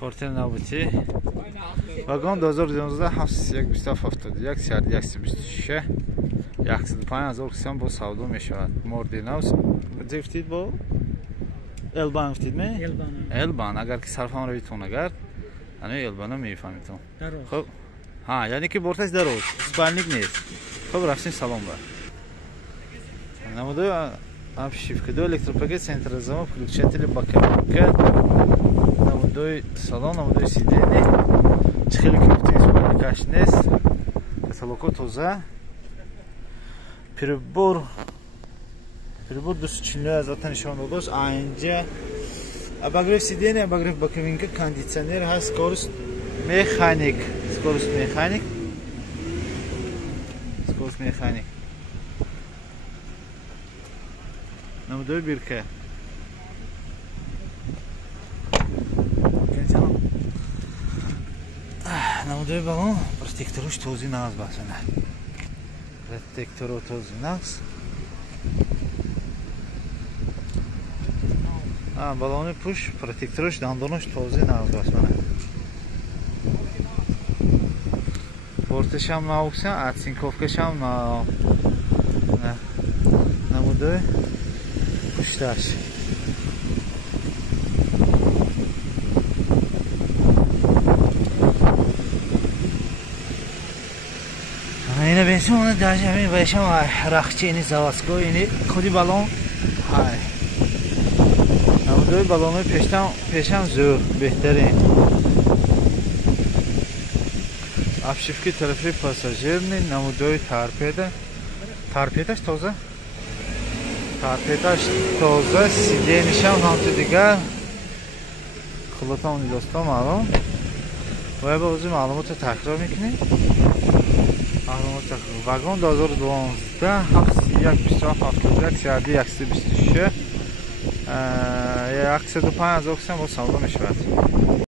Porter Nabuti. Vagon 2012-771 سرد 123 105 اکسیژن با سودو میشود. مورد نوس زفتید با البان فتید می؟ البان اگر که صرفا روی تون اگر انا البانو میفهمید تو. خب ها یعنی که بورتش دروز سپالنیک نیست. خب رفتیم سالن با. نموده اب شیفت دو الکتروپاکت سنترالزما включатель бака. Намудой салон, намудой сиденье. Чехли крутые спальникаш нест. Каталог тоза. Прибор досчинный, zaten нишон додаш. Айнҷа обогрев сиденья, обогрев боковинка, кондиционер ҳаст, скорость механик. Намудой бирка. Намудой балон протекторуш този нағз басана. Протектору този нағз. Балони пуш протекторуш дандонуш този нағз басана. Борташам науксан, отсинковкашам намудой пушташ. Yine bensin onu dereceğimi başım var. Rakçı yeni zavadsko yeni kodi balon. Hay. Namudoy balonu peşen zor behterin. Обшивки тарифи пассажирный, namudoy торпедаш toza. Торпедаш toza, сиденьишам hamtu digar. Xulatan dostum malum. Ve bu uzun malumatı tekrar mikni. Vagon 2012 771 123 125 اکسید 5 اکسیم با سالم میشود.